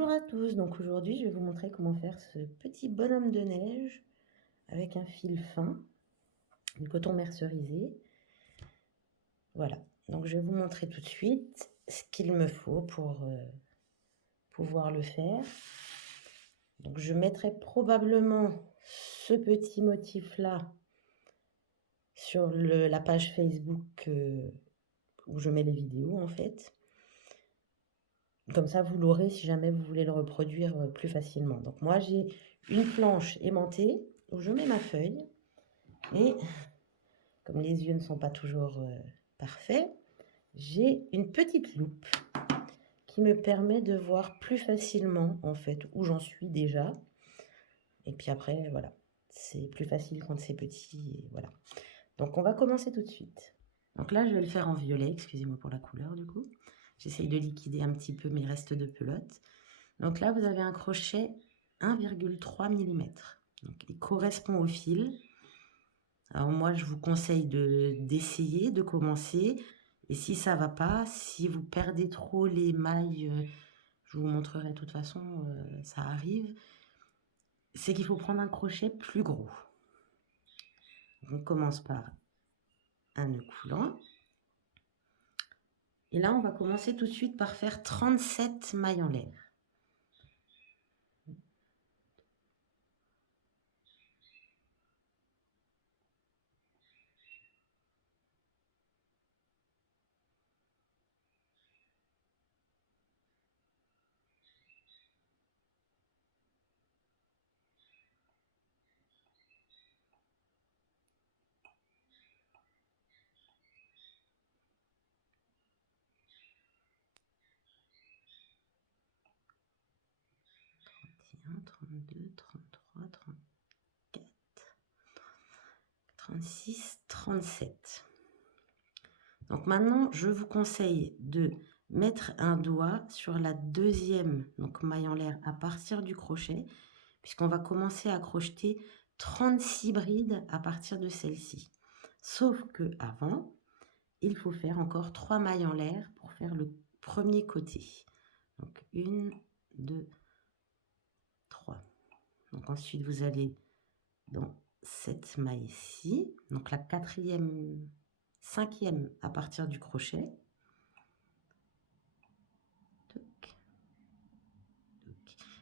Bonjour à tous, donc aujourd'hui je vais vous montrer comment faire ce petit bonhomme de neige avec un fil fin, du coton mercerisé. Voilà, donc je vais vous montrer tout de suite ce qu'il me faut pour pouvoir le faire. Donc je mettrai probablement ce petit motif-là sur la page Facebook où je mets les vidéos en fait. Comme ça, vous l'aurez si jamais vous voulez le reproduire plus facilement. Donc moi, j'ai une planche aimantée où je mets ma feuille. Et comme les yeux ne sont pas toujours parfaits, j'ai une petite loupe qui me permet de voir plus facilement en fait où j'en suis déjà. Et puis après, voilà, c'est plus facile quand c'est petit. Et voilà. Donc on va commencer tout de suite. Donc là, je vais le faire en violet, excusez-moi pour la couleur du coup. J'essaye de liquider un petit peu mes restes de pelote. Donc là, vous avez un crochet 1,3 mm. Donc il correspond au fil. Alors moi, je vous conseille d'essayer, de commencer. Et si ça va pas, si vous perdez trop les mailles, je vous montrerai de toute façon, ça arrive, c'est qu'il faut prendre un crochet plus gros. On commence par un nœud coulant. Et là, on va commencer tout de suite par faire 37 mailles en l'air. Trente 32, 33, 34, 36, 37. Donc maintenant, je vous conseille de mettre un doigt sur la deuxième maille en l'air à partir du crochet, puisqu'on va commencer à crocheter 36 brides à partir de celle-ci. Sauf que avant, il faut faire encore 3 mailles en l'air pour faire le premier côté. Donc 1, 2, 3. Donc ensuite, vous allez dans cette maille-ci, donc la quatrième, cinquième à partir du crochet.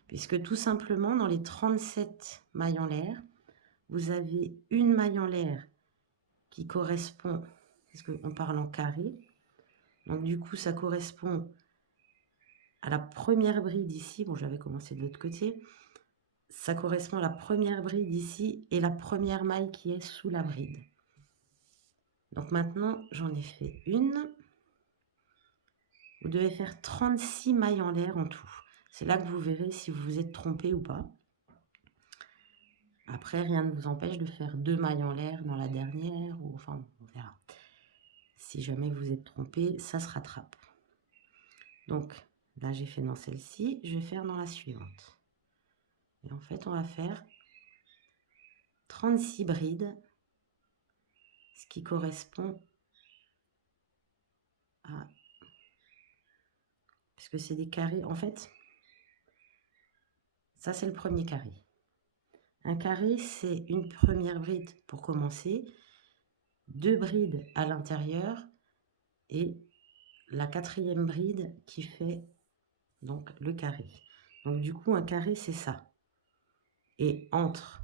Puisque tout simplement, dans les 37 mailles en l'air, vous avez une maille en l'air qui correspond, parce qu'on parle en carré, donc du coup, ça correspond à la première bride ici. Bon, j'avais commencé de l'autre côté. Ça correspond à la première bride ici et la première maille qui est sous la bride. Donc maintenant, j'en ai fait une. Vous devez faire 36 mailles en l'air en tout. C'est là que vous verrez si vous vous êtes trompé ou pas. Après, rien ne vous empêche de faire 2 mailles en l'air dans la dernière, ou enfin, on verra. Si jamais vous êtes trompé, ça se rattrape. Donc, là, j'ai fait dans celle-ci, je vais faire dans la suivante. Et en fait, on va faire 36 brides, ce qui correspond à... Puisque c'est des carrés, en fait, ça, c'est le premier carré. Un carré, c'est une première bride pour commencer, 2 brides à l'intérieur et la quatrième bride qui fait donc le carré. Donc du coup, un carré, c'est ça. Et entre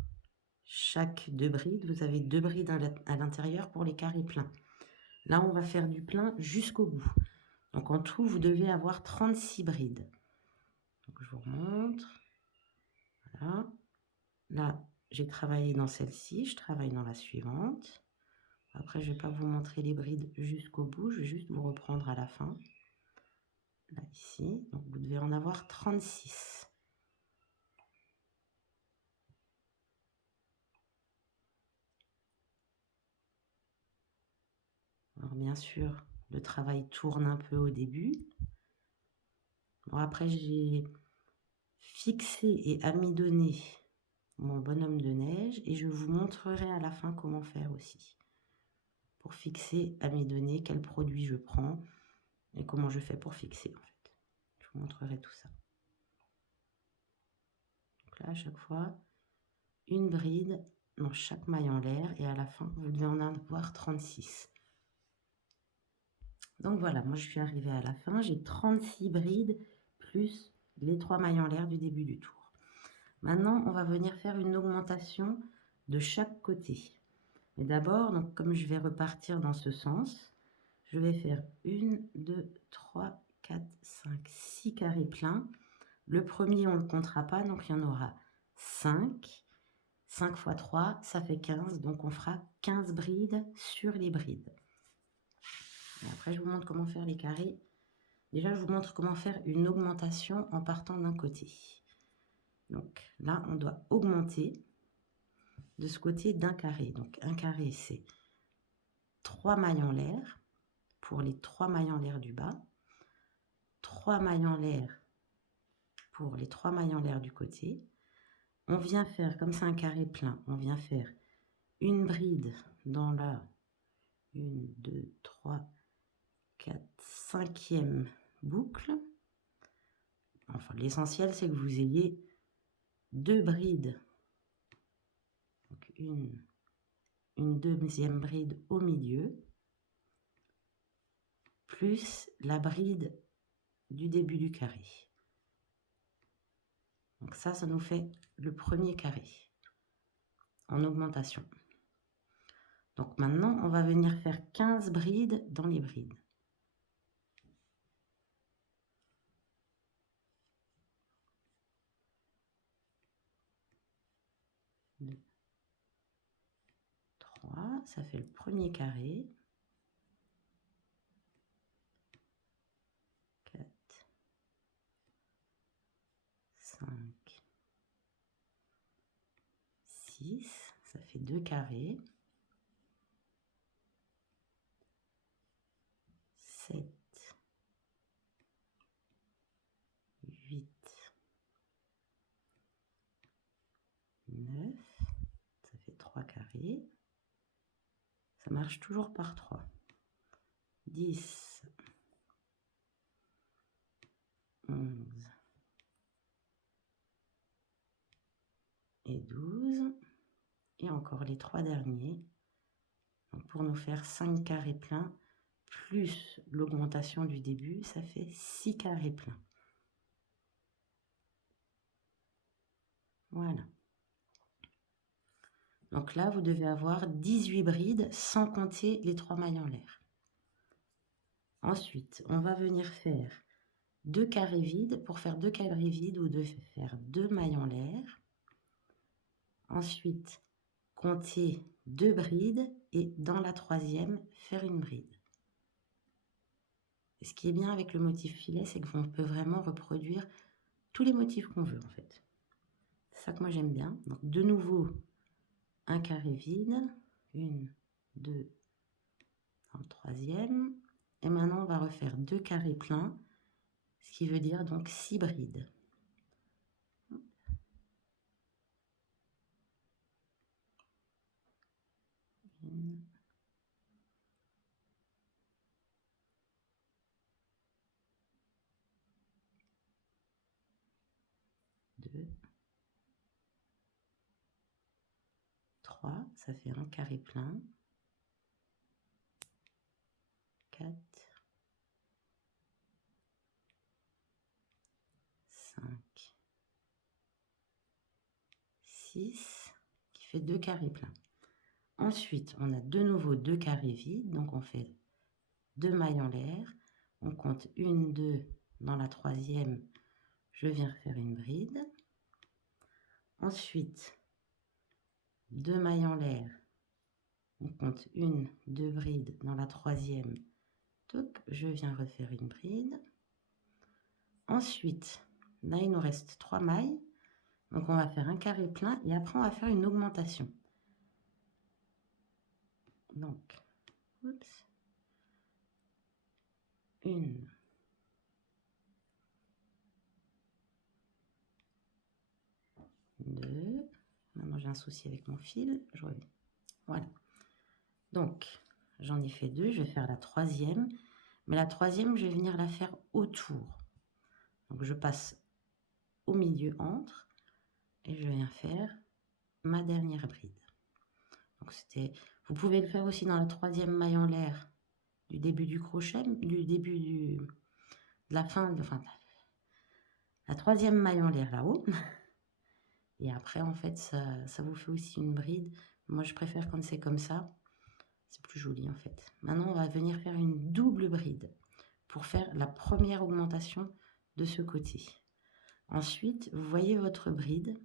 chaque 2 brides, vous avez 2 brides à l'intérieur pour les carrés pleins. Là, on va faire du plein jusqu'au bout. Donc en tout, vous devez avoir 36 brides. Donc je vous remontre. Voilà. Là, j'ai travaillé dans celle-ci, je travaille dans la suivante. Après, je ne vais pas vous montrer les brides jusqu'au bout, je vais juste vous reprendre à la fin. Là, ici, donc vous devez en avoir 36. Alors bien sûr, le travail tourne un peu au début. Bon, après, j'ai fixé et amidonné mon bonhomme de neige et je vous montrerai à la fin comment faire aussi. Pour fixer, amidonner, quel produit je prends et comment je fais pour fixer en fait. Je vous montrerai tout ça. à chaque fois une bride dans chaque maille en l'air et à la fin, vous devez en avoir 36. Donc voilà, moi je suis arrivée à la fin, j'ai 36 brides plus les 3 mailles en l'air du début du tour. Maintenant, on va venir faire une augmentation de chaque côté. Mais d'abord, donc comme je vais repartir dans ce sens, je vais faire 1, 2, 3, 4, 5, 6 carrés pleins. Le premier, on ne le comptera pas, donc il y en aura 5. 5 x 3, ça fait 15, donc on fera 15 brides sur les brides. Et après, je vous montre comment faire les carrés. Déjà, je vous montre comment faire une augmentation en partant d'un côté. Donc là, on doit augmenter de ce côté d'un carré. Donc un carré, c'est 3 mailles en l'air pour les 3 mailles en l'air du bas, 3 mailles en l'air pour les 3 mailles en l'air du côté. On vient faire, comme c'est un carré plein, on vient faire une bride dans la 1, 2, 3, 4, 5e boucle. Enfin, l'essentiel, c'est que vous ayez 2 brides. Donc une deuxième bride au milieu, plus la bride du début du carré. Donc ça nous fait le premier carré en augmentation. Donc maintenant, on va venir faire 15 brides dans les brides. 2, 3, ça fait le premier carré. 4, 5, 6, ça fait 2 carrés. 7, 8, 9, ça fait 3 carrés. Ça marche toujours par 3. 10, 11 et 12. Et encore les 3 derniers. Donc pour nous faire 5 carrés pleins, plus l'augmentation du début, ça fait 6 carrés pleins. Voilà. Donc là, vous devez avoir 18 brides sans compter les 3 mailles en l'air. Ensuite, on va venir faire 2 carrés vides. Pour faire 2 carrés vides, vous devez faire 2 mailles en l'air. Ensuite, compter 2 brides et dans la troisième, faire une bride. Et ce qui est bien avec le motif filet, c'est qu'on peut vraiment reproduire tous les motifs qu'on veut en fait. C'est ça que moi j'aime bien. Donc de nouveau, un carré vide, 1, 2, dans le troisième. Et maintenant, on va refaire 2 carrés pleins, ce qui veut dire donc 6 brides. 1, 2, 3, ça fait un carré plein. 4, 5, 6, qui fait 2 carrés pleins. Ensuite, on a de nouveau 2 carrés vides, donc on fait 2 mailles en l'air. On compte 1, 2, dans la troisième, je viens faire une bride. Ensuite, 2 mailles en l'air. On compte 1, 2 brides dans la troisième. Toc, je viens refaire une bride. Ensuite, là, il nous reste 3 mailles. Donc, on va faire un carré plein et après, on va faire une augmentation. Donc, oups, 1, 2. Maintenant, j'ai un souci avec mon fil. Je reviens. Voilà. Donc, j'en ai fait 2. Je vais faire la troisième. Mais la troisième, je vais venir la faire autour. Donc, je passe au milieu entre. et je viens faire ma dernière bride. Donc vous pouvez le faire aussi dans la troisième maille en l'air du début du crochet, du début de la fin, enfin la troisième maille en l'air là-haut. Et après, en fait, ça vous fait aussi une bride. Moi, je préfère quand c'est comme ça. C'est plus joli, en fait. Maintenant, on va venir faire une double bride pour faire la première augmentation de ce côté. Ensuite, vous voyez votre bride.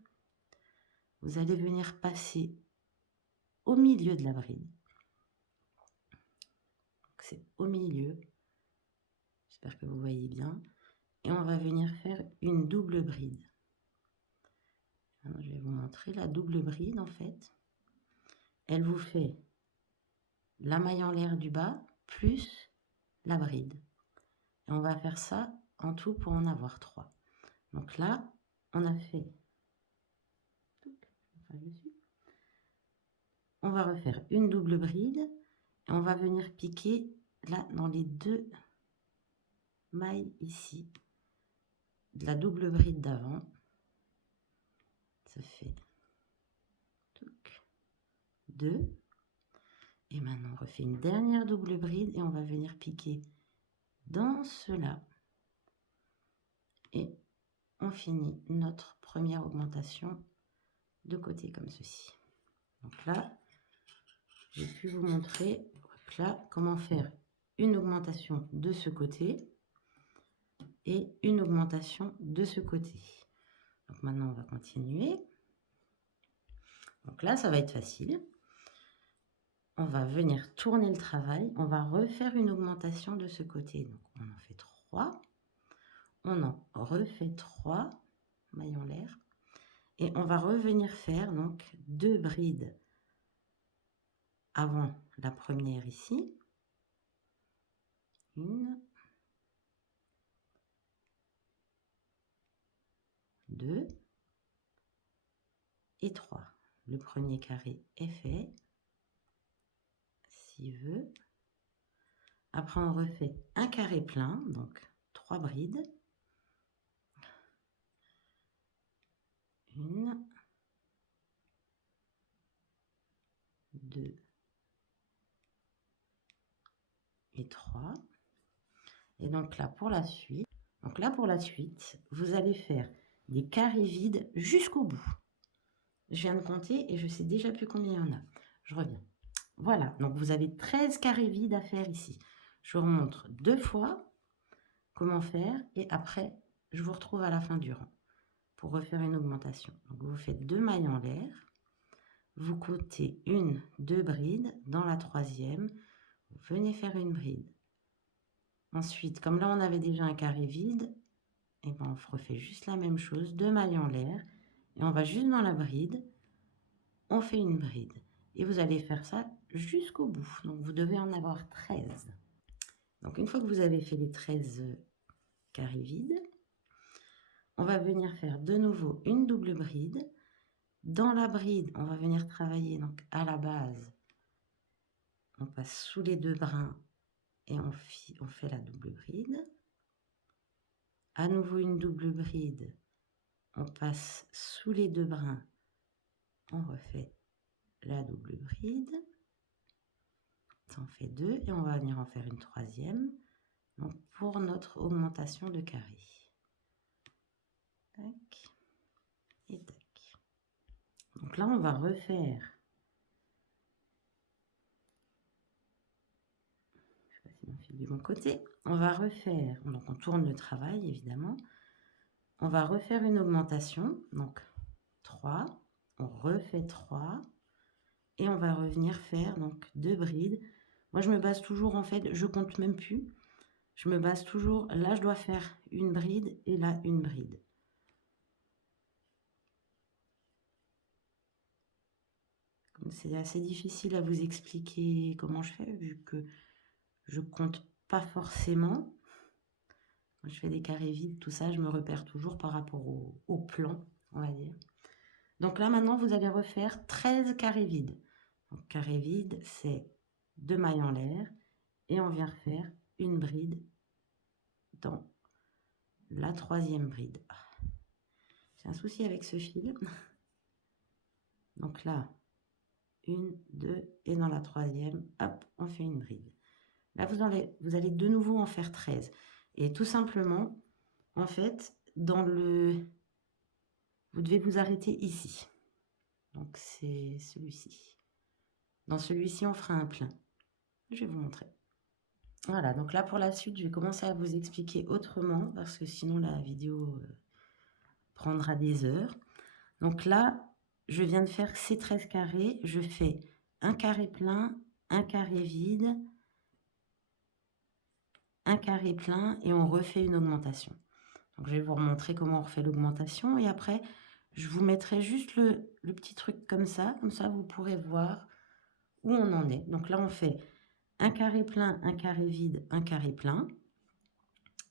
Vous allez venir passer au milieu de la bride. C'est au milieu. J'espère que vous voyez bien. Et on va venir faire une double bride. Alors, je vais vous montrer la double bride, en fait. Elle vous fait la maille en l'air du bas plus la bride. Et on va faire ça en tout pour en avoir 3. Donc là, on a fait... On va refaire une double bride et on va venir piquer là dans les 2 mailles ici de la double bride d'avant. Ça fait 2. Et maintenant, on refait une dernière double bride et on va venir piquer dans cela. Et on finit notre première augmentation de côté comme ceci. Donc là, j'ai pu vous montrer là comment faire une augmentation de ce côté et une augmentation de ce côté. Donc maintenant, on va continuer. Donc là, ça va être facile. On va venir tourner le travail. On va refaire une augmentation de ce côté. Donc on en fait 3. On en refait 3 mailles en l'air. Et on va revenir faire donc 2 brides avant la première ici. 1, 2 et 3. Le premier carré est fait, s'il veut. Après, on refait un carré plein, donc 3 brides. 1, 2 et 3. Et donc là, pour la suite, vous allez faire des carrés vides jusqu'au bout. Je viens de compter et je sais déjà plus combien il y en a. Je reviens. Voilà, donc vous avez 13 carrés vides à faire ici. Je vous remontre 2 fois comment faire et après, je vous retrouve à la fin du rang pour refaire une augmentation. Donc vous faites 2 mailles en l'air, vous comptez 1, 2 brides, dans la troisième, vous venez faire une bride. Ensuite, comme là on avait déjà un carré vide, et ben on refait juste la même chose, 2 mailles en l'air, et on va juste dans la bride, on fait une bride. Et vous allez faire ça jusqu'au bout. Donc vous devez en avoir 13. Donc une fois que vous avez fait les 13 carrés vides, on va venir faire de nouveau une double bride. Dans la bride, on va venir travailler donc à la base. On passe sous les 2 brins et on fait la double bride. À nouveau une double bride. On passe sous les 2 brins. On refait la double bride. Ça en fait 2 et on va venir en faire une troisième. Donc pour notre augmentation de carré. Tac et tac. Donc là, on va refaire. Je sais pas si mon fil du bon côté. On va refaire. Donc on tourne le travail évidemment. On va refaire une augmentation. Donc 3. On refait 3. Et on va revenir faire donc 2 brides. Moi, je me base toujours en fait. Je compte même plus. Je me base toujours. Là, je dois faire une bride et là une bride. C'est assez difficile à vous expliquer comment je fais, vu que je compte pas forcément. Quand je fais des carrés vides, tout ça, je me repère toujours par rapport au plan, on va dire. Donc là, maintenant, vous allez refaire 13 carrés vides. Donc, carré vide, c'est 2 mailles en l'air. Et on vient refaire une bride dans la troisième bride. un souci avec ce fil. Donc là, 1, 2, et dans la troisième, hop, on fait une bride. Là, vous allez de nouveau en faire 13. Et tout simplement, en fait, vous devez vous arrêter ici. Donc, c'est celui-ci. Dans celui-ci, on fera un plein. Je vais vous montrer. Voilà, donc là, pour la suite, je vais commencer à vous expliquer autrement, parce que sinon, la vidéo prendra des heures. Donc là, je viens de faire ces 13 carrés. Je fais un carré plein, un carré vide, un carré plein, et on refait une augmentation. Donc, je vais vous remontrer comment on refait l'augmentation, et après, je vous mettrai juste le petit truc comme ça vous pourrez voir où on en est. Donc là, on fait un carré plein, un carré vide, un carré plein,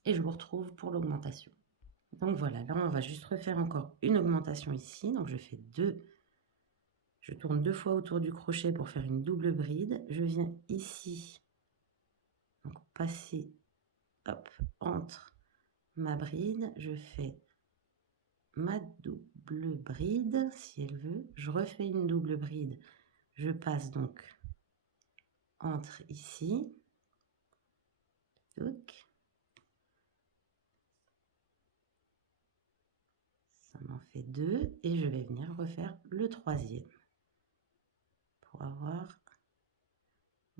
et je vous retrouve pour l'augmentation. Donc voilà, là, on va juste refaire encore une augmentation ici. Donc je fais 2, je tourne 2 fois autour du crochet pour faire une double bride. Je viens ici, donc passer, hop, entre ma bride, je fais ma double bride, si elle veut. Je refais une double bride. Je passe donc entre ici. Donc, ça m'en fait 2. Et je vais venir refaire le troisième pour avoir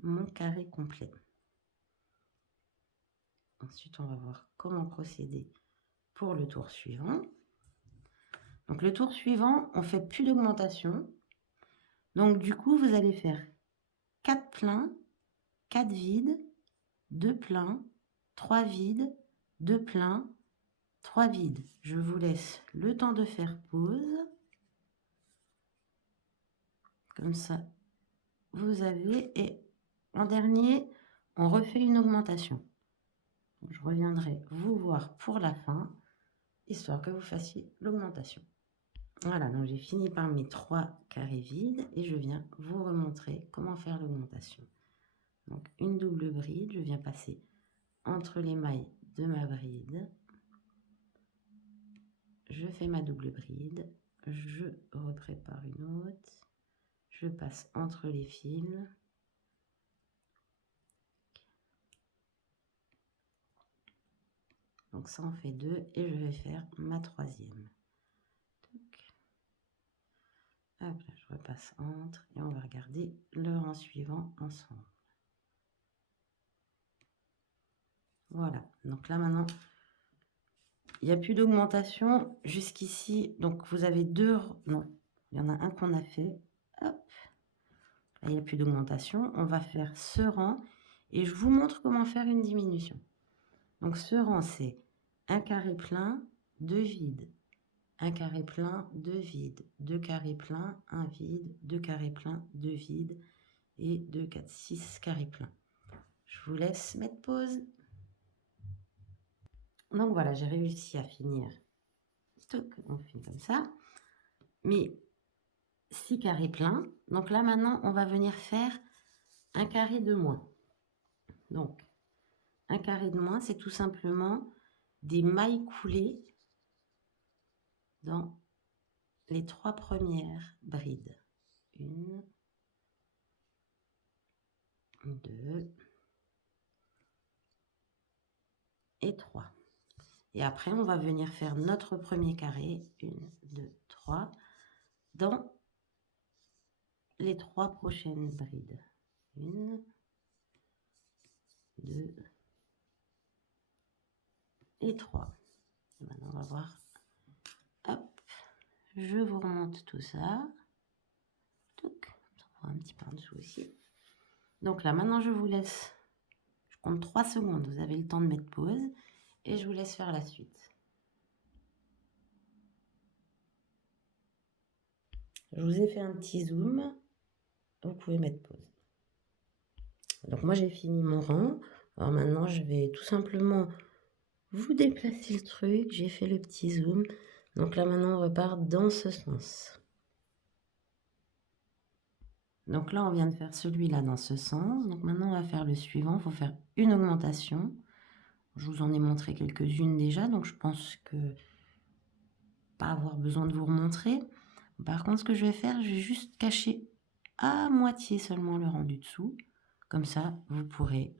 mon carré complet. Ensuite, on va voir comment procéder pour le tour suivant. Donc, le tour suivant, on ne fait plus d'augmentation. Donc, du coup, vous allez faire 4 pleins, 4 vides, 2 pleins, 3 vides, 2 pleins, 3 vides. Je vous laisse le temps de faire pause. Comme ça, vous avez... Et en dernier, on refait une augmentation. Je reviendrai vous voir pour la fin, histoire que vous fassiez l'augmentation. Voilà, donc j'ai fini par mes 3 carrés vides et je viens vous remontrer comment faire l'augmentation. Donc une double bride, je viens passer entre les mailles de ma bride. Je fais ma double bride, je reprépare une autre, je passe entre les fils. Donc ça en fait 2 et je vais faire ma troisième. Hop là, je repasse entre et on va regarder le rang suivant ensemble. Voilà, donc là maintenant, il n'y a plus d'augmentation jusqu'ici. Donc vous avez 2, non, il y en a un qu'on a fait. Hop, là il n'y a plus d'augmentation. On va faire ce rang et je vous montre comment faire une diminution. Donc ce rang, c'est un carré plein, 2 vides, un carré plein, 2 vides, 2 carrés pleins, 1 vide, 2 carrés pleins, 2 vides et 2, 4, 6 carrés pleins. Je vous laisse mettre pause. Donc voilà, j'ai réussi à finir. On finit comme ça. Mais 6 carrés pleins. Donc là, maintenant, on va venir faire un carré de moins. Donc, un carré de moins, c'est tout simplement des mailles coulées dans les 3 premières brides. 1, 2 et 3. Et après, on va venir faire notre premier carré. 1, 2, 3 dans les 3 prochaines brides. 1, 2 et 3. Et maintenant, on va voir. Hop, je vous remonte tout ça. On voit un petit peu en dessous aussi. Donc là, maintenant, je vous laisse. Je compte 3 secondes. Vous avez le temps de mettre pause. Et je vous laisse faire la suite. Je vous ai fait un petit zoom. Vous pouvez mettre pause. Donc moi, j'ai fini mon rang. Alors maintenant, je vais tout simplement vous déplacer le truc. J'ai fait le petit zoom. Donc là, maintenant, on repart dans ce sens. Donc là, on vient de faire celui-là dans ce sens. Donc maintenant, on va faire le suivant. Il faut faire une augmentation. Je vous en ai montré quelques-unes déjà. Donc je pense que pas avoir besoin de vous remontrer. Par contre, ce que je vais faire, je vais juste cacher à moitié seulement le rendu dessous. Comme ça, vous pourrez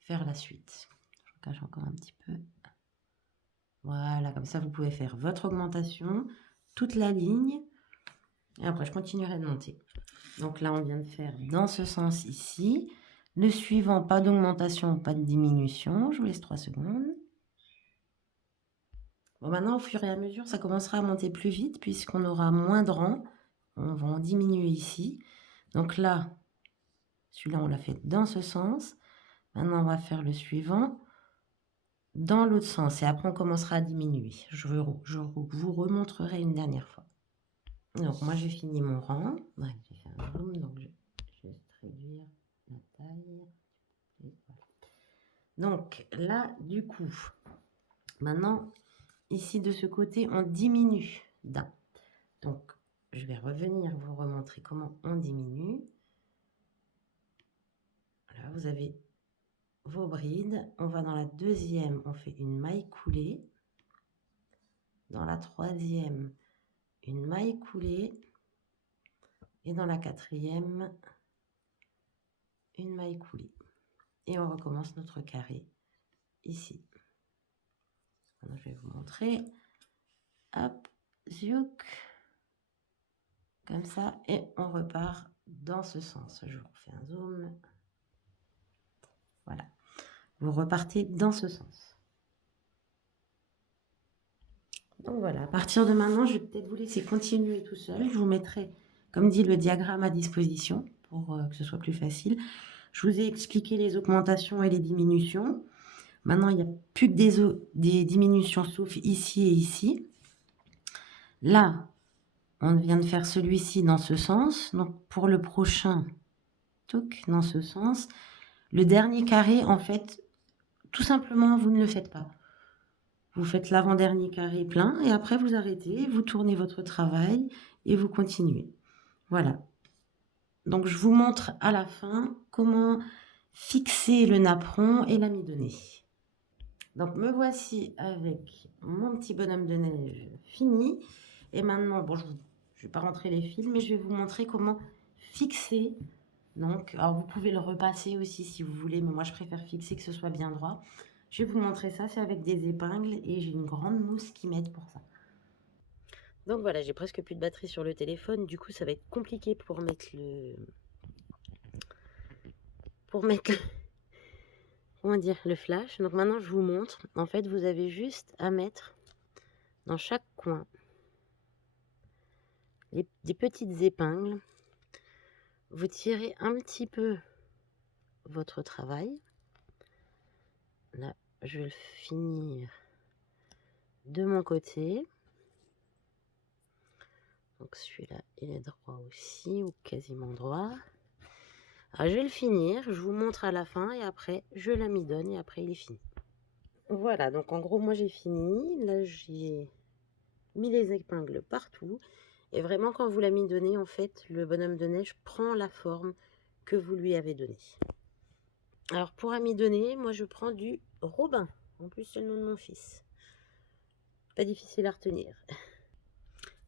faire la suite. Je cache encore un petit peu. Voilà, comme ça, vous pouvez faire votre augmentation, toute la ligne. Et après, je continuerai de monter. Donc là, on vient de faire dans ce sens ici. Le suivant, pas d'augmentation, pas de diminution. Je vous laisse 3 secondes. Bon, maintenant, au fur et à mesure, ça commencera à monter plus vite puisqu'on aura moins de rangs. On va en diminuer ici. Donc là, celui-là, on l'a fait dans ce sens. Maintenant, on va faire le suivant dans l'autre sens. Et après, on commencera à diminuer. Je vous remontrerai une dernière fois. Donc, moi, j'ai fini mon rang. Ouais, j'ai fait un zoom, donc je vais juste réduire la taille. Et voilà. Donc, là, du coup, maintenant, ici, de ce côté, on diminue d'un. Donc, je vais revenir vous remontrer comment on diminue. Là, vous avez vos brides. On va dans la deuxième, on fait une maille coulée. Dans la troisième, une maille coulée. Et dans la quatrième, une maille coulée. Et on recommence notre carré ici. Maintenant, je vais vous montrer. Hop, ziouk. Comme ça. Et on repart dans ce sens. Je vous refais un zoom. Voilà. Vous repartez dans ce sens. Donc voilà, à partir de maintenant, je vais peut-être vous laisser continuer tout seul. Je vous mettrai, comme dit, le diagramme à disposition pour que ce soit plus facile. Je vous ai expliqué les augmentations et les diminutions. Maintenant, il n'y a plus que des diminutions, sauf ici et ici. Là, on vient de faire celui-ci dans ce sens. Donc, pour le prochain, touc, dans ce sens. Le dernier carré, en fait, tout simplement, vous ne le faites pas. Vous faites l'avant-dernier carré plein et après, vous arrêtez, vous tournez votre travail et vous continuez. Voilà. Donc, je vous montre à la fin comment fixer le napperon et l'amidonné. Donc, me voici avec mon petit bonhomme de neige fini. Et maintenant, bon, je ne vais pas rentrer les fils, mais je vais vous montrer comment fixer. Donc, alors vous pouvez le repasser aussi si vous voulez, mais moi, je préfère fixer que ce soit bien droit. Je vais vous montrer ça, c'est avec des épingles et j'ai une grande mousse qui m'aide pour ça. Donc voilà, j'ai presque plus de batterie sur le téléphone, du coup, ça va être compliqué pour mettre le... comment dire, le flash. Donc maintenant, je vous montre. En fait, vous avez juste à mettre dans chaque coin des petites épingles. Vous tirez un petit peu votre travail. Là, je vais le finir de mon côté. Donc celui-là, il est droit aussi, ou quasiment droit. Alors, je vais le finir, je vous montre à la fin, et après, je l'amidonne, et après, il est fini. Voilà, donc en gros, moi, j'ai fini. Là, j'ai mis les épingles partout. Et vraiment, quand vous l'amidonnez, en fait, le bonhomme de neige prend la forme que vous lui avez donnée. Alors, pour amidonner, moi, je prends du Robin. En plus, c'est le nom de mon fils. Pas difficile à retenir.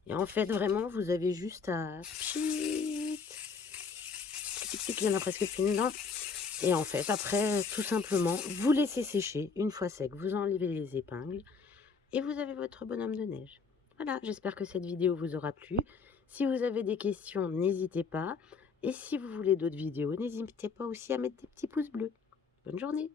Et en fait, vraiment, vous avez juste à... Il y en a presque plus dedans. Et en fait, après, tout simplement, vous laissez sécher. Une fois sec, vous enlevez les épingles. Et vous avez votre bonhomme de neige. Voilà, j'espère que cette vidéo vous aura plu. Si vous avez des questions, n'hésitez pas. Et si vous voulez d'autres vidéos, n'hésitez pas aussi à mettre des petits pouces bleus. Bonne journée!